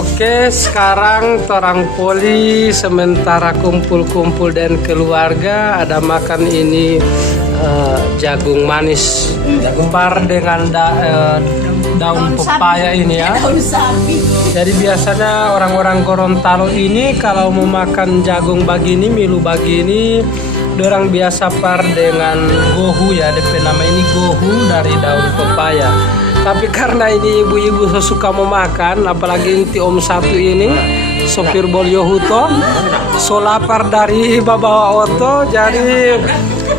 Oke, sekarang torang poli sementara kumpul-kumpul dan keluarga ada makan ini jagung manis, par dengan daun pepaya ini ya. Jadi biasanya orang-orang Gorontalo ini kalau mau makan jagung begini, milu begini, orang biasa par dengan gohu ya, DP nama ini gohu dari daun pepaya. Tapi karena ini ibu-ibu suka mau makan, apalagi inti om satu ini, sopir Bolyohuto, so lapar dari bawa oto, jadi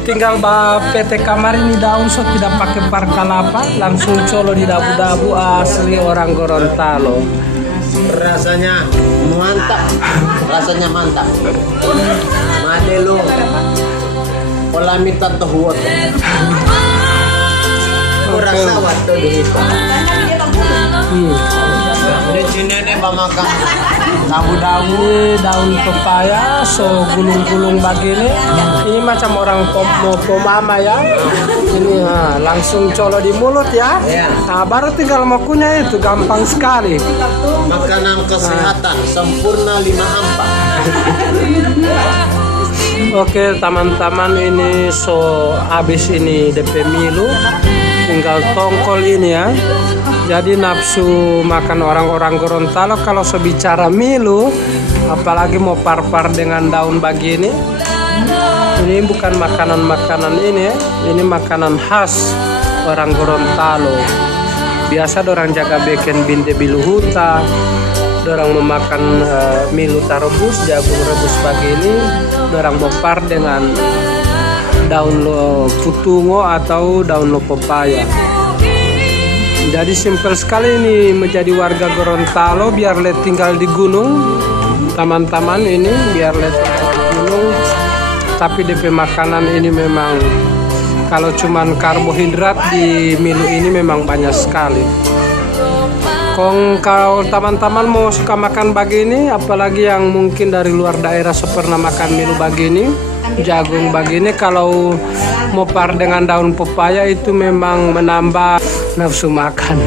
tinggal PT kamar ini daun so tidak pakai par kalapa, langsung colo di dabu-dabu asli orang Gorontalo. Rasanya mantap, madelo, pola minta tahuot. Rasa waktu dito. Di sini nih pamakan dabu-dabu daun pepaya, so gulung-gulung begini. Ini macam orang pomama ya. Ini langsung colo di mulut ya. Nah, baru tinggal makunya itu gampang sekali. Makanan kesehatan sempurna 5 ampa. Oke teman-teman, ini so habis ini DP milu, tinggal tongkol ini ya. Jadi nafsu makan orang-orang Gorontalo kalau sebicara milu, apalagi mau par-par dengan daun begini. Ini bukan makanan-makanan ini ya, ini makanan khas orang Gorontalo. Biasa orang jaga beken binte biluhuta, orang memakan milu rebus, jagung rebus begini, orang mopar dengan daun putungo atau daun pepaya. Jadi simpel sekali ini menjadi warga Gorontalo, biar tinggal di gunung, teman-teman ini biar tinggal di gunung. Tapi DP makanan ini memang kalau cuman karbohidrat di milu ini memang banyak sekali. Kalau teman-teman mau suka makan begini, apalagi yang mungkin dari luar daerah pernah makan milu begini, jagung begini, kalau mau par dengan daun pepaya itu memang menambah nafsu makan.